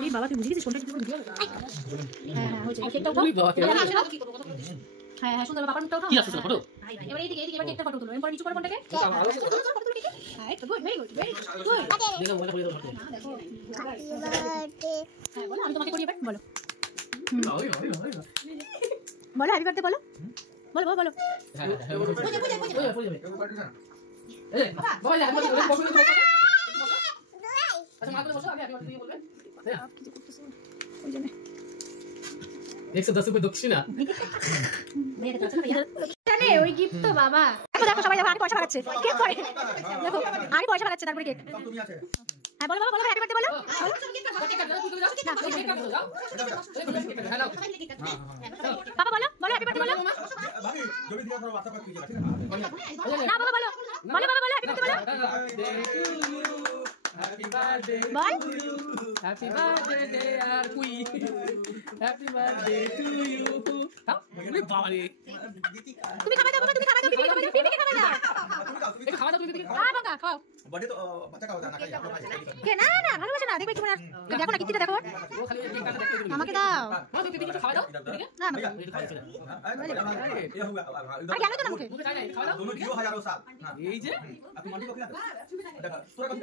ওই বাবা তুই বুঝে গেছিস কোনটা কি ভিডিও? হ্যাঁ হ্যাঁ হয়েছে। কেকটা উঠাও। হ্যাঁ হ্যাঁ সুন্দর বাবার মুখটা উঠাও। কি আছে ফটো? এবারে এইদিকে এবার কেকটা ফটো তুলো। এরপর নিচু করে কোনটাকে? হ্যাঁ একটু good very good very good. দেখো মনে করে দাও। দেখো। হ্যাঁ বলো আমি তোমাকে করিয়ে দেব বলো। বলো হ্যাপি বার্থডে বলো। বলো বলো বলো। হ্যাঁ এই বাবা যা বসো আচ্ছা মা করে বসো আমি হ্যাপি বার্থডে বলবে ওই জন্য 110 রুপয়ে দক্ষিণা জানে ওই গিফট তো বাবা দেখো দেখো সবাই দেখো আগে পয়সা পাচ্ছে কেক করে দেখো আগে পয়সা পাচ্ছে তারপরে কেক তুমি আছে হ্যাঁ বলো বলো বলো হ্যাপি বার্থডে বলো বাবা বলো বলো হ্যাপি বার্থডে বলো ভাবি জমি দিয়া ধরো WhatsApp पे कीजिएगा ठीक है না বাবা বলো বলো বাবা বলো হ্যাপি বার্থডে বলো হ্যাপি বার্থডে বল হ্যাপি বার্থডে আর কুই হ্যাপি বার্থডে টু ইউ আরে বাবা রে তুমি খাবে দাও বাবা তুমি খাবে দাও বিবি খাবে দাও বিবি খাবে দাও একটু খাওয়া দাও তুমি দিদি হ্যাঁ বাবা খাও बर्थडे तो बच्चा का होता है ना खाइए आप लोग खाइए কে না না ভালোবাসে না দেখবে তোমার দেখো না কিত্তিটা দেখো ও খালি কেকটা দেখো আমাকে দাও মা তুমি দিদি খাওয়া দাও না আমাকে ये हुआ আর গেল তো না মুখে মুখে যায় না খাওয়া দাও दोनों 0 हजारों साल এই যে আপনি মাটি को खिला दो देखो তোরা कभी